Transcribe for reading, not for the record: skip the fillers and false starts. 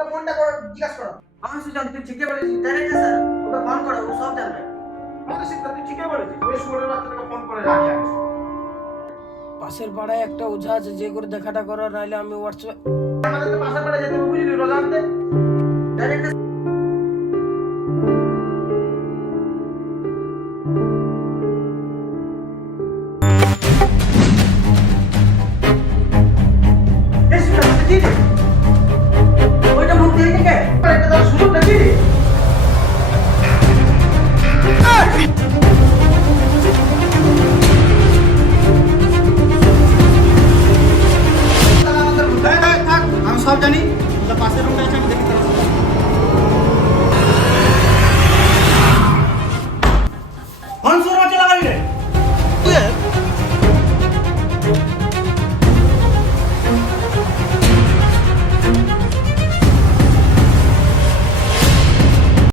ওকে ফোনটা করে জিজ্ঞাসা করো। আমার সুজান তুই ঠিকই বলেছিস, ডাইরেক্ট স্যার ওকে ফোন করো, ও সব জানবে। আমাদের শিক্ষা তুই ঠিকই বলেছিস, ওই স্কুলের বাচ্চাটাকে ফোন করে জানিয়ে আনিস। পাশের পাড়ায় একটা ওঝা আছে, যে করে দেখাটা করো, নাহলে আমি হোয়াটসঅ্যাপ। আমাদের তো পাশে পাড়ে যেতে হবে, বুঝলি রোজা আনতে। ডাইরেক্ট এই শিক্ষা তুই কি রে? ওইটা মুখ দিয়ে কে